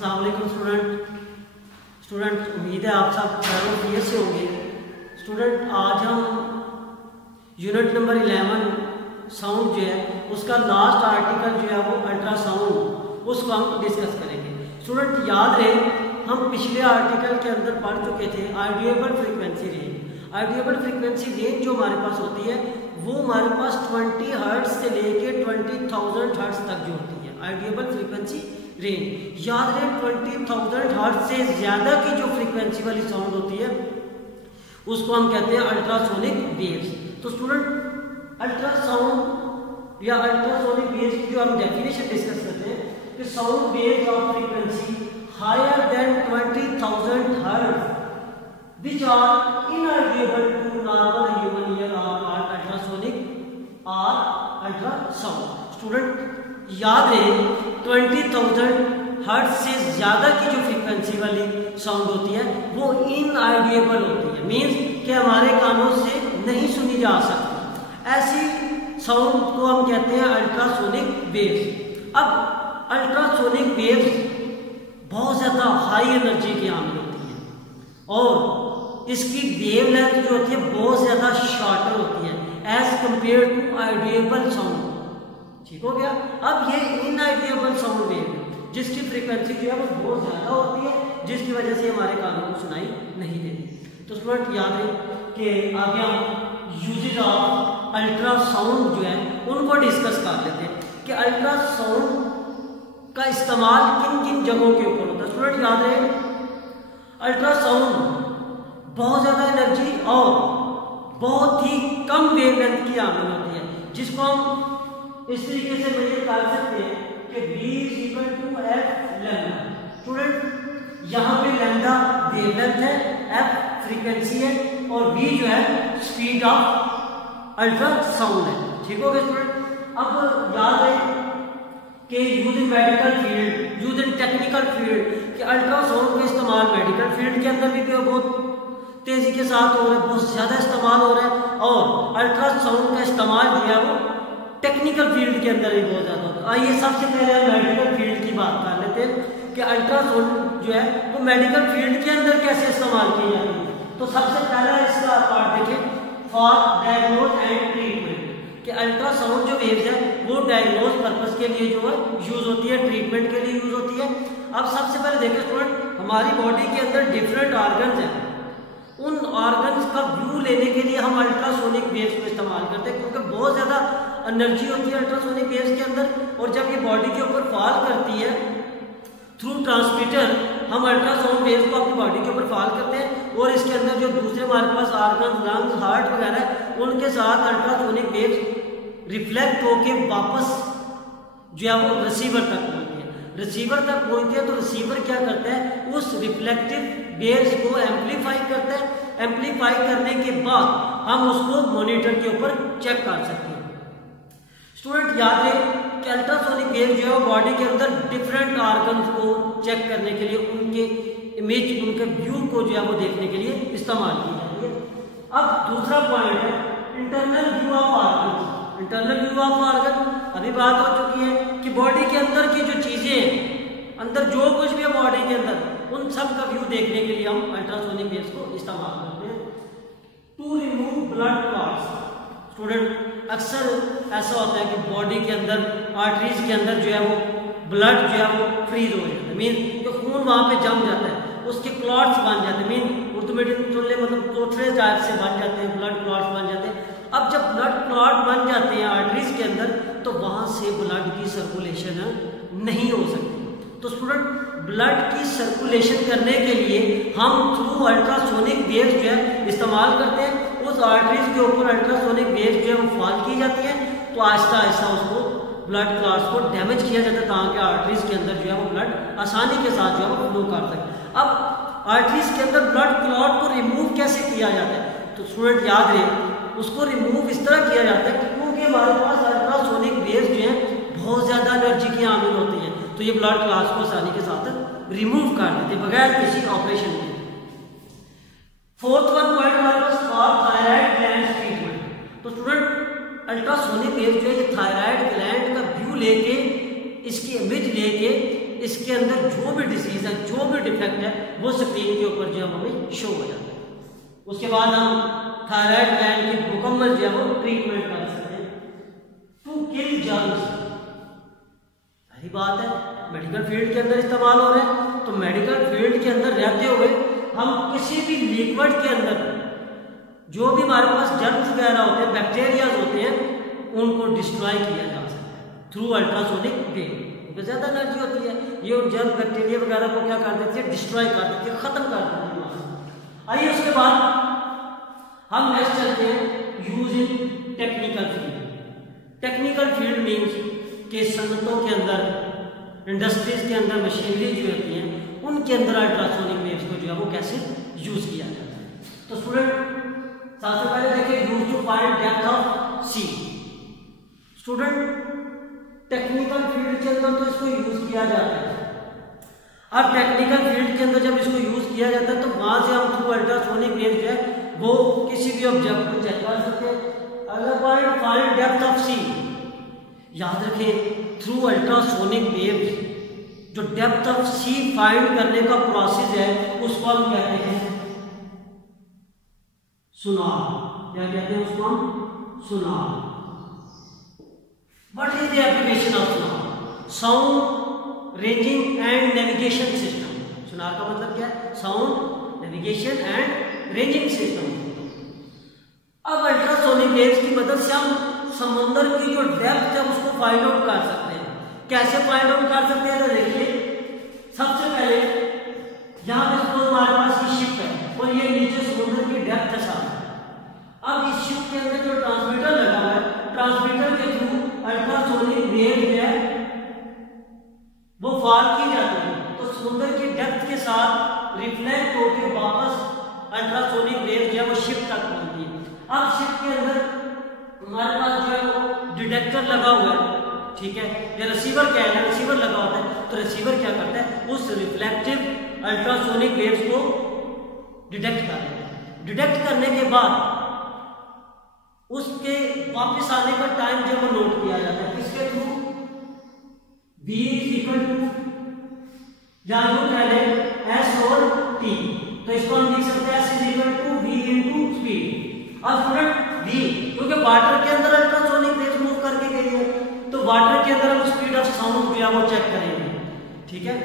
अस्सलाम वालेकुम स्टूडेंट उम्मीद है आप सब खैर खैरियत से होंगे। स्टूडेंट आज हम यूनिट नंबर 11 साउंड जो है उसका लास्ट आर्टिकल जो है वो अल्ट्रासाउंड, उसको हम डिस्कस करेंगे। स्टूडेंट याद रहे हम पिछले आर्टिकल के अंदर पढ़ चुके थे audible frequency range. Audible frequency range जो हमारे पास होती है वो हमारे पास 20 हर्ट्ज से लेके 20,000 हर्ट्ज तक जो होती है ऑडिएबल फ्रीक्वेंसी रेंज। याद रहे 20,000 हर्ट्ज से ज्यादा की जो फ्रीक्वेंसी वाली साउंड होती है उसको हम कहते हैं अल्ट्रासोनिक वेव्स। तो स्टूडेंट अल्ट्रासाउंड या अल्ट्रासोनिक वेव्स की जो हम डेफिनेशन डिस्कस करते हैं कि sound waves of frequency higher than 20,000 hertz which are inaudible to normal human ear are called ultrasonic or ultrasound। Student याद रहे 20,000 हर्ट्ज से ज्यादा की जो फ्रीक्वेंसी वाली साउंड होती है वो इनऑडिएबल होती है, मींस कि हमारे कानों से नहीं सुनी जा सकती। ऐसी साउंड को हम कहते हैं अल्ट्रासोनिक वेव्स। अब अल्ट्रासोनिक वेव्स बहुत ज्यादा हाई एनर्जी की हामिल होती है और इसकी वेव लेंथ जो होती है बहुत ज्यादा शॉर्टर होती है as compare to audible sound. ठीक हो गया। अब ये इनऑडिएबल साउंड वेव जिसकी फ्रीक्वेंसी जो है वो बहुत ज्यादा होती है जिसकी वजह से हमारे कानों को सुनाई नहीं देती। तो स्टूडेंट याद है कि आगे हम यूजेज ऑफ अल्ट्रासाउंड जो है उनको डिस्कस कर लेते हैं कि अल्ट्रासाउंड का इस्तेमाल किन किन जगहों के ऊपर होता है। स्टूडेंट याद रहे अल्ट्रासाउंड बहुत ज्यादा एनर्जी और बहुत ही कम वेवलेंथ की हामिल होती है, जिसको हम इस तरीके से मेजर कर सकते हैं कि V = F लैम्डा। स्टूडेंट यहाँ पे लैम्डा वेवलेंथ है, F फ्रीक्वेंसी है और V जो है स्पीड ऑफ अल्ट्रासाउंड है। ठीक हो गया स्टूडेंट। अब याद है कि use in medical field, use in technical field कि अल्ट्रासाउंड का इस्तेमाल मेडिकल फील्ड के अंदर भी बहुत तेजी के साथ हो रहा है, बहुत ज्यादा इस्तेमाल हो रहा है और अल्ट्रासाउंड का इस्तेमाल जो है वो टेक्निकल फील्ड के अंदर भी बहुत ज्यादा होता है। आइए सबसे पहले हम मेडिकल फील्ड की बात कर लेते हैं कि अल्ट्रासाउंड जो है वो मेडिकल फील्ड के अंदर कैसे इस्तेमाल की जाती है। तो सबसे पहला इसका पार्ट देखें फॉर डायग्नोज एंड ट्रीटमेंट कि अल्ट्रासाउंड जो वेव्स है वो डायग्नोज पर्पस के लिए जो है यूज होती है, ट्रीटमेंट के लिए यूज होती है। अब सबसे पहले देखें स्टूडेंट हमारी बॉडी के अंदर डिफरेंट ऑर्गन्स हैं, उन ऑर्गन्स का व्यू लेने के लिए हम अल्ट्रासोनिक वेव्स को इस्तेमाल करते हैं क्योंकि बहुत ज्यादा एनर्जी होती है अल्ट्रासोनिक वेव्स के अंदर और जब ये बॉडी के ऊपर फॉल करती है थ्रू ट्रांसमीटर हम अल्ट्रासाउंड वेव्स को अपनी बॉडी के ऊपर फॉल करते हैं और इसके अंदर जो दूसरे हमारे पास ऑर्गन, लंग्स, हार्ट वगैरह उनके साथ अल्ट्रासोनिक वेव्स रिफ्लेक्ट होके वापस जो है वो रिसीवर तक पहुंचती है। रिसीवर तक पहुंचती है तो रिसीवर क्या करता है उस रिफ्लेक्टिव वेव्स को एम्पलीफाई करता है। एम्पलीफाई करने के बाद हम उसको मॉनिटर के ऊपर चेक कर सकते हैं। स्टूडेंट याद रहे कि अल्ट्रासोनिक वेव जो है वो बॉडी के अंदर डिफरेंट ऑर्गन्स को चेक करने के लिए उनके इमेज, उनके व्यू को जो है वो देखने के लिए इस्तेमाल की जाती है। अब दूसरा पॉइंट है internal view of organ. Internal view of organ अभी बात हो चुकी है कि बॉडी के अंदर की जो चीजें अंदर जो कुछ भी है बॉडी के अंदर उन सब का व्यू देखने के लिए हम अल्ट्रासोनिक वेव्स को इस्तेमाल करते हैं। To remove blood clots. Student अक्सर ऐसा होता है कि बॉडी के अंदर आर्टरीज के अंदर जो है वो ब्लड जो है वो फ्रीज हो जाता है, मीन जो खून वहां पे जम जाता है उसके क्लॉट्स बन जाते हैं, मीन उर्दू में सुन ले मतलब तोथरे टाइप से बन जाते हैं, ब्लड क्लॉट्स बन जाते हैं। अब जब ब्लड क्लॉट बन जाते हैं आर्टरीज के अंदर तो वहां से ब्लड की सर्कुलेशन नहीं हो सकती। तो स्टूडेंट ब्लड की सर्कुलेशन करने के लिए हम थ्रू अल्ट्रासोनिक वेव्स जो है इस्तेमाल करते हैं। उस आर्टरीज के ऊपर अल्ट्रासोनिक वेव्स जो है वो फॉल की जाती है तो आहिस्ता आहिस्ता उसको ब्लड क्लॉट्स को डैमेज किया जाता है ताकि आर्टरीज के अंदर जो है वो ब्लड आसानी के साथ जो है वो फ्लो कर सके। अब आर्टरीज के अंदर ब्लड क्लॉट को रिमूव कैसे किया जाता है तो स्टूडेंट याद रहे उसको रिमूव इस तरह किया जाता है क्योंकि हमारे पास अल्ट्रासोनिक वेव्स जो है बहुत ज्यादा एनर्जी की हामिल होती है तो ये ब्लड क्लॉट्स को आसानी के साथ रिमूव कर देते हैं बगैर किसी ऑपरेशन के। फोर्थ वन पॉइंट हमारे पास फॉर थायराइड ग्लैंड ट्रीटमेंट। तो स्टूडेंट अल्ट्रासोनिक वेव जो है ये थायराइड ग्लैंड का व्यू लेके इसकी इमेज लेके इसके अंदर जो भी डिसीज है, जो भी डिफेक्ट है, वो स्क्रीन के ऊपर जो है हमें शो हो जाता है। उसके बाद हम थायराइड ग्लैंड की मुकम्मल जो है वो ट्रीटमेंट कर सकते हैं टू किल जर्म्स। सही बात है, मेडिकल फील्ड के अंदर इस्तेमाल हो रहे हैं, तो मेडिकल फील्ड के अंदर रहते हुए हम किसी भी लिक्विड के अंदर जो भी हमारे पास जर्म्स वगैरह होते हैं, बैक्टीरियाज होते हैं, उनको डिस्ट्रॉय किया जा सकता है थ्रू अल्ट्रासोनिक वेव, क्योंकि ज़्यादा एनर्जी होती है, ये जर्म बैक्टीरिया वगैरह को क्या कर देती है, डिस्ट्रॉय कर देती है, ख़त्म कर देती है। आइए उसके बाद हम नेक्स्ट चलते हैं use in technical field. Technical field means के सनतों के अंदर, इंडस्ट्रीज के अंदर मशीनरी जो होती हैं उनके अंदर अल्ट्रासोनिक वेव्स को जो है वो कैसे यूज किया जाता है। तो स्टूडेंट सबसे पहले देखिए use to find depth of sea. Student technical field के अंदर तो इसको यूज किया जाता है। अब टेक्निकल फील्ड के अंदर जब इसको यूज किया जाता है तो वहां से हम थ्रू अल्ट्रासोनिक वेव जो है वो किसी भी ऑब्जेक्ट को चेक कर सकते हैं। अगर पॉइंट फाइंड डेप्थ ऑफ सी, याद रखें थ्रू अल्ट्रासोनिक वेव्स जो डेप्थ ऑफ सी फाइंड करने का प्रोसेस है उसको हम कहते हैं सुनार। क्या कहते हैं उसको हम? Sonar. What is the application of sonar? Sound ranging and navigation system. Sonar का मतलब क्या है? Sound navigation and ranging system. अब अल्ट्रासोनिक वेव्स की मदद से हम समुद्र की जो डेप्थ है उसको फाइंड आउट कर सकते हैं। कैसे फाइंड आउट कर सकते हैं? तो देखिए सबसे पहले यहाँ पे सपोज हमारे पास ये शिप है और ये नीचे समुद्र की डेप्थ है साथ। अब इस शिप के अंदर जो ट्रांसमीटर लगा हुआ है, ट्रांसमीटर के थ्रू अल्ट्रासोनिक वेव जो है वो फॉल की जाती है, तो समुद्र की डेप्थ के साथ रिफ्लेक्ट होकर वापस अल्ट्रासोनिक वेव जो है वो शिप तक पहुंचती है। अब शिप के अंदर हमारे पास जो है वो डिटेक्टर लगा हुआ है, ठीक है, या रिसीवर क्या है, रिसीवर लगा होता है, तो रिसीवर क्या करता है, उस रिफ्लेक्टिव अल्ट्रासोनिक वेव्स को डिटेक्ट कर लेता है। डिटेक्ट करने के बाद उसके वापस आने का टाइम जो वो नोट किया जाता है किसके थ्रू? v इक्वल टू या यूं कह लें s और t, तो इसको हम लिख सकते हैं s equal to v into speed. अब स्टूडेंट v, क्योंकि वाटर के अंदर अल्ट्रासोनिक वेव्स मूव करके गई है, तो वाटर के अंदर हम स्पीड ऑफ साउंड जो है वो चेक करेंगे, ठीक है,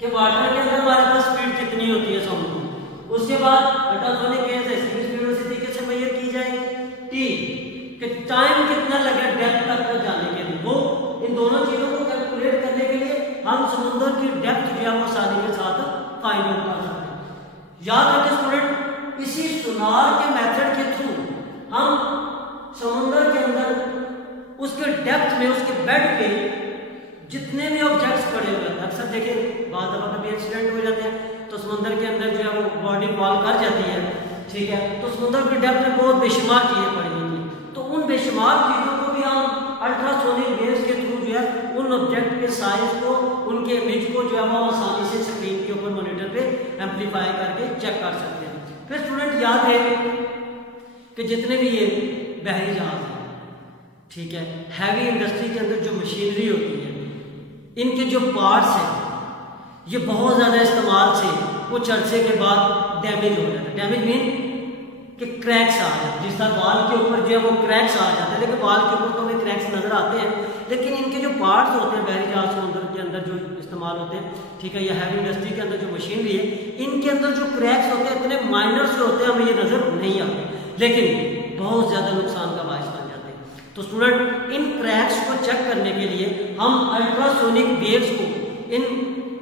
कि वाटर के अंदर हमारे पास स्पीड कितनी होती है साउंड की। उसके बाद अल्ट्रासोनिक वेव्स ऐसी स्पीड उसी तरीके से मेजर की जाएगी टी, कि टाइम कितना लगे डेप्थ तक जाने के लिए। वो इन दोनों चीजों को कैलकुलेट करने के लिए हम समुद्र की डेप्थ जो है वो आसानी के साथ फाइंड आउट कर सकते हैं। याद रखें स्टूडेंट, इसी सुनार के मेथड के थ्रू हम समुद्र के अंदर उसके डेप्थ में, उसके बेड पे जितने भी ऑब्जेक्ट्स पड़े हुए हैं, अक्सर देखें बाद दफा कभी एक्सीडेंट हो जाते हैं तो समुद्र के अंदर जो है वो बॉडी फॉल कर जाती है, ठीक है, तो समुद्र की डेप्थ में बहुत बेशुमार चीजें पड़ी हुई थी, तो उन बेशुमार चीजों को भी हम अल्ट्रासोनिक वेव्स के थ्रू जो है उन ऑब्जेक्ट के साइज को, उनके इमेज को जो है वो आसानी से स्क्रीन के ऊपर मॉनिटर पे एम्पलीफाई करके चेक कर सकते हैं। फिर स्टूडेंट याद है कि जितने भी ये बहरी जहाज हैं, ठीक है, हैवी इंडस्ट्री के अंदर जो मशीनरी होती है, इनके जो पार्ट्स हैं ये बहुत ज़्यादा इस्तेमाल से कुछ अर्से के बाद डैमेज हो जाता है। डैमेज मीन कि क्रैक्स आ जाते हैं, जिस तरह वाल के ऊपर जो है वो क्रैक्स आ जाते हैं, लेकिन वाल के ऊपर तो हमें क्रैक्स नजर आते हैं, लेकिन इनके जो पार्ट्स होते हैं बहरी जहाज समुद्र के अंदर जो इस्तेमाल होते हैं, ठीक है, या हैवी इंडस्ट्री के अंदर जो मशीनरी है, इनके अंदर जो क्रैक्स होते हैं इतने माइनर से होते हैं, हमें ये नजर नहीं आते, लेकिन बहुत ज़्यादा नुकसान का बायस बन जाते हैं। तो स्टूडेंट इन क्रैक्स को चेक करने के लिए हम अल्ट्रासोनिक वेव्स को इन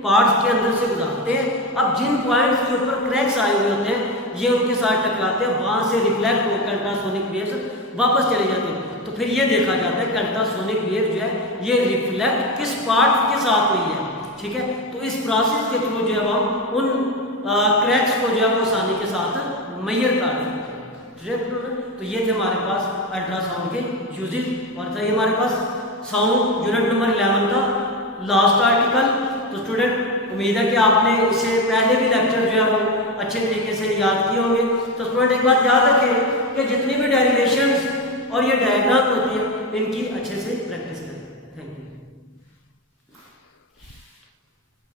पार्ट्स के अंदर से गुजारते हैं। अब जिन पॉइंट्स के ऊपर क्रैक्स आए हुए होते हैं ये उनके साथ टकराते हैं, वहां से रिफ्लेक्ट होकर अल्ट्रासोनिक वेव्स वापस चले जाते हैं। तो फिर ये देखा जाता है कि अल्ट्रासोनिक वेव जो है ये रिफ्लेक्ट किस पार्ट के साथ हुई है, ठीक है, तो इस प्रोसेस के थ्रू जो है हम उन क्रैक्स को जो है वो आसानी के साथ मैयर कर सकते हैं। तो ये थे हमारे पास अल्ट्रासाउंड के यूजेज, और था ये हमारे पास साउंड यूनिट नंबर 11 का लास्ट आर्टिकल। तो स्टूडेंट उम्मीद है कि आपने इससे पहले भी लेक्चर जो है वो अच्छे तरीके से याद किए होंगे। तो स्टूडेंट एक बात याद रखें कि जितनी भी डेरिवेशंस और ये डायग्राम होती है इनकी अच्छे से प्रैक्टिस करें। Thank you.